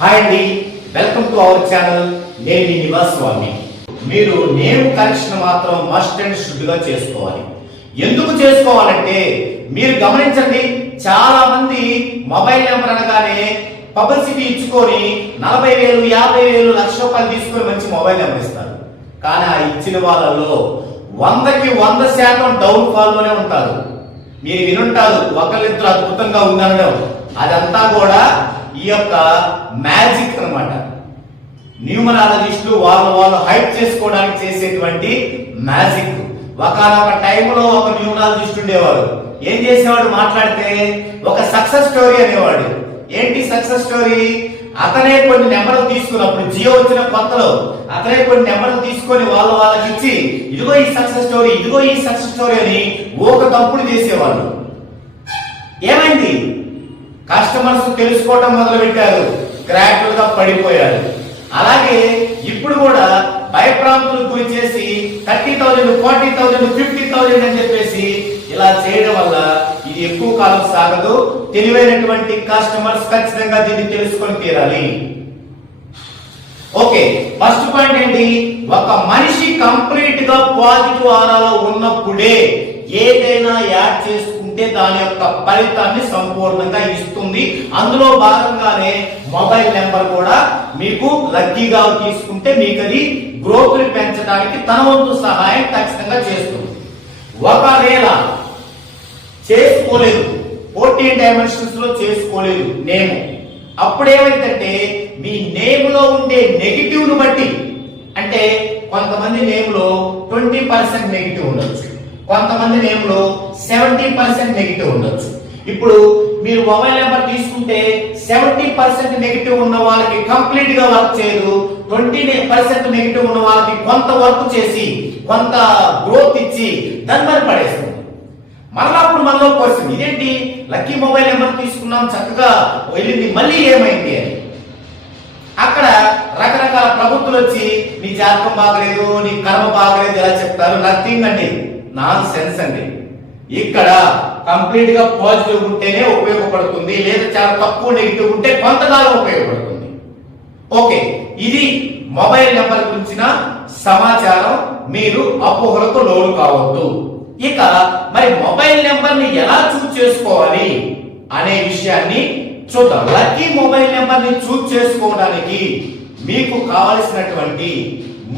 Hi అండి, welcome to our channel. నేను మీ నివాస్ స్వామి. మీరు నేమ్ కరెక్షన్ మాత్రం మస్ట్ అండ్ షుడ్ గా చేసుకోవాలి. ఎందుకు చేసుకోవాలంటే మీరు గమనించండి, చాలా మంది మొబైల్ నెంబర్ అనగానే పబ్లిసిటీ ఇచ్చుకొని 40,000, 50,000, ₹1,00,000 తీసుకొని మంచి మొబైల్ నెంబర్ ఇస్తారు. కానీ ఆ ఇచ్చిన వాళ్ళలో 100కి 100% డౌన్ ఫాల్ లోనే ఉంటారు. మీరు వినుంటారు, ఒకళ్ళిద్దరు అద్భుతంగా ఉన్నారో అదంతా కూడా ఈ యొక్క మ్యాజిక్ అన్నమాట. న్యూమరాలజిస్టులు వాళ్ళు హైప్ చేసుకోవడానికి చేసేటువంటి మ్యాజిక్. ఒకనొక టైంలో ఒక న్యూమరాలజిస్ట్ ఉండేవాడు. ఏం చేసేవాడు? మాట్లాడితే ఒక సక్సెస్ స్టోరీ అనేవాడు. ఏంటి సక్సెస్ స్టోరీ? అతనే కొన్ని నెంబర్లు తీసుకున్నప్పుడు జియో వచ్చిన కొత్తలో అతనే కొన్ని నెంబర్లు తీసుకొని వాళ్ళకి ఇచ్చి ఇదిగో ఈ సక్సెస్ స్టోరీ, ఇదిగో ఈ సక్సెస్ స్టోరీ అని ఒక తప్పుడు చేసేవాళ్ళు. ఏమైంది? కస్టమర్స్ తెలుసుకోవడం మొదలు పెట్టారు, గ్రాడ్యువల్ గా పడిపోయారు. అలాగే ఇప్పుడు కూడా భయప్రాంతులకు గురి చేసి 30,000, 40,000, 50,000 అని చెప్పేసి ఇలా చేయడం వల్ల ఇది ఎక్కువ కాలం సాగదు. తెలివైనటువంటి కస్టమర్స్ ఖచ్చితంగా దీన్ని తెలుసుకొని తీరాలి. ఓకే, ఫస్ట్ పాయింట్ ఏంటి? ఒక మనిషి కంప్లీట్ గా పాజిటివ్ ఆరాలో ఉన్నప్పుడే ఏదైనా యాడ్ చేసుకుంటే దాని యొక్క ఫలితాన్ని సంపూర్ణంగా ఇస్తుంది. అందులో భాగంగానే మొబైల్ నెంబర్ కూడా మీకు లక్కీగా తీసుకుంటే మీకు అది గ్రోత్ ని పెంచడానికి తన వంతు సహాయం ఖచ్చితంగా చేస్తుంది. ఒకవేళ చేసుకోలేదు, 14 డైమెన్షన్స్ లో చేసుకోలేదు నేమ్, అప్పుడేమైందంటే మీ నేమ్ లో ఉండే నెగిటివ్ ను బట్టి, అంటే కొంతమంది నేమ్ లో 20% నెగిటివ్ ఉండొచ్చు, కొంతమంది నేమ్ లో 70% నెగిటివ్ ఉండొచ్చు. ఇప్పుడు మీరు మొబైల్ నెంబర్ తీసుకుంటే 70% నెగిటివ్ ఉన్న వాళ్ళకి కంప్లీట్ గా వర్క్ చేయదు, 20% నెగిటివ్ ఉన్న వాళ్ళకి కొంత వర్క్ చేసి కొంత గ్రోత్ ఇచ్చి దాన్ని మరి పడేస్తుంది. మరలా అప్పుడు మనలో క్వశ్చన్, ఇదేంటి లక్కీ మొబైల్ నెంబర్ తీసుకున్నాం చక్కగా వెళ్ళింది, మళ్ళీ ఏమైంది అని. అక్కడ రకరకాల ప్రభుత్వాలు వచ్చి నీ జాతకం బాగలేదు, నీ కర్మ బాగలేదు ఎలా చెప్తారు? నథింగ్ అండి, నాన్ సెన్స్ అండి. ఇక్కడ కంప్లీట్ గా పాజిటివ్ ఉంటేనే ఉపయోగపడుతుంది, లేదా చాలా తక్కువ నెగిటివ్ ఉంటే కొంతకాలం ఉపయోగపడుతుంది. ఓకే, ఇది మొబైల్ నెంబర్ గురించిన సమాచారం. మీరు అపోహలకు లోను కావద్దు. ఇక మరి మొబైల్ నెంబర్ ని ఎలా చూస్ చేసుకోవాలి అనే విషయాన్ని చూద్దాం. లక్కీ మొబైల్ నెంబర్ ని చూస్ చేసుకోవడానికి మీకు కావలసినటువంటి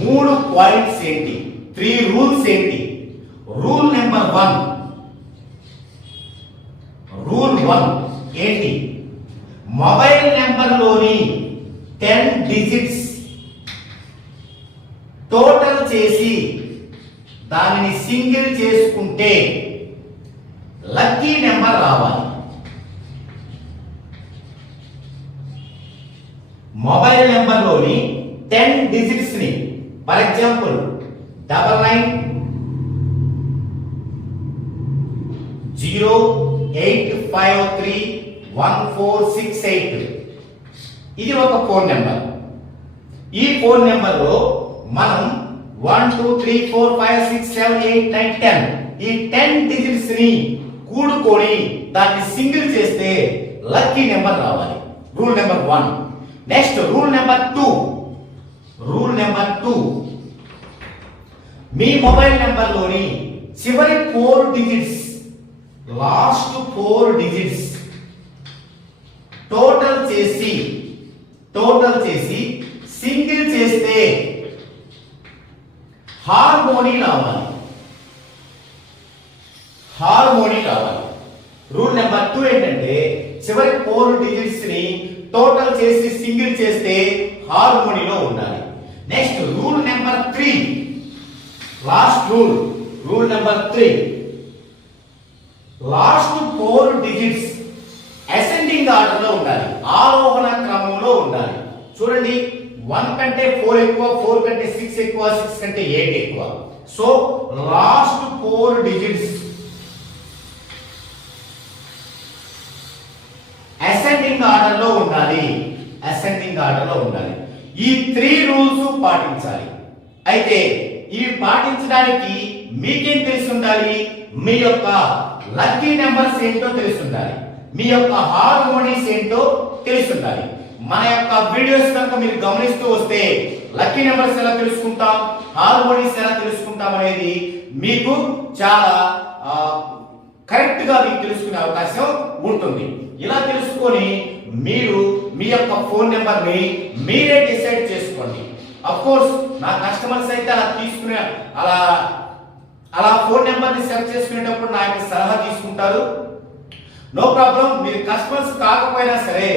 3 పాయింట్స్ ఏంటి, 3 రూల్స్ ఏంటి? రూల్ నెంబర్ 1, రూల్ 1 ఏంటి? మొబైల్ నెంబర్ లోని 10 డిజిట్స్ టోటల్ చేసి దానిని సింగిల్ చేసుకుంటే లక్కీ నెంబర్ రావాలి. మొబైల్ నెంబర్ లోని 10 డిజిట్స్ ని, ఫర్ ఎగ్జాంపుల్ 9908531468, ఇది ఒక ఫోన్ నెంబర్. ఈ ఫోన్ నెంబర్ లో మనం 1 2 3 4 5 6 7 8 9 10 ఈ 10 డిజిట్స్ ని కూడుకొని దాన్ని సింగిల్ చేస్తే లక్కీ నెంబర్ రావాలి. Rule number 1. Next rule number 2. Rule number 2, మీ మొబైల్ నెంబర్ లోని చివరి 4 డిజిట్స్, లాస్ట్ 4 డిజిట్స్ టోటల్ చేసి సింగిల్ చేస్తే హార్మోనీ రావాలి. రూల్ నెంబర్ 2 ఏంటంటే చివరి 4 డిజిట్స్ ని టోటల్ చేసి సింగిల్ చేస్తే హార్మోనీలో ఉండాలి. Next rule number 3, last rule number 3, last 4 digits ascending order లో ఉండాలి, ఆరోహణ క్రమంలో ఉండాలి. చూడండి, 1 కంటే 4 ఎక్కువ, 4 కంటే 6 ఎక్కువ, 6 కంటే 8 ఎక్కువ. So last 4 digits ascending order లో ఉండాలి. ఈ 3 రూల్స్ పాటించాలి. అయితే ఇవి పాటించడానికి మీకేం తెలిసి ఉండాలి? మీ యొక్క లక్కీ నెంబర్స్ ఏంటో తెలిసి ఉండాలి, మీ యొక్క హార్మోనీస్ ఏంటో తెలిసి ఉండాలి. మన యొక్క వీడియోస్ కనుక మీరు గమనిస్తూ వస్తే లక్కీ నెంబర్స్ ఎలా తెలుసుకుంటాం, హార్మోనీస్ ఎలా తెలుసుకుంటాం అనేది మీకు చాలా కరెక్ట్ గా మీకు తెలుసుకునే అవకాశం ఉంటుంది. ఇలా తెలుసుకొని మీరు మీ యొక్క ఫోన్ నెంబర్ ని మీరే డిసైడ్ చేసుకోండి. అఫ్ కోర్స్ నా కస్టమర్స్ అయితే అలా తీసుకునే అలా ఫోన్ నెంబర్ ని సెలెక్ట్ చేసుకునేటప్పుడు నా యొక్క సలహా తీసుకుంటారు. No problem. మీరు కస్టమర్స్ కాకపోయినా సరే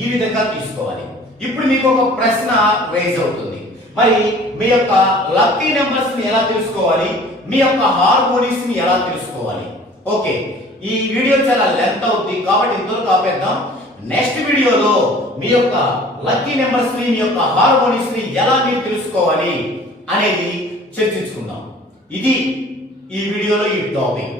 ఈ విధంగా తీసుకోవాలి. ఇప్పుడు మీకు ఒక ప్రశ్న రైజ్ అవుతుంది, మరి మీ యొక్క లక్కీ నెంబర్స్ ని ఎలా తెలుసుకోవాలి, మీ యొక్క హార్మోనీస్ ని ఎలా తెలుసుకోవాలి? ఓకే, ఈ వీడియో చాలా లెంత్ అవుతుంది కాబట్టి ఇంతవరకు ఆపేద్దాం. నెక్స్ట్ వీడియోలో మీ యొక్క లక్కీ నెంబర్స్ ని, మీ యొక్క హార్మోనీస్ ని ఎలా మీరు తెలుసుకోవాలి అనేది చర్చించుకుందాం. ఇది ఈ వీడియోలో ఈ టాపిక్.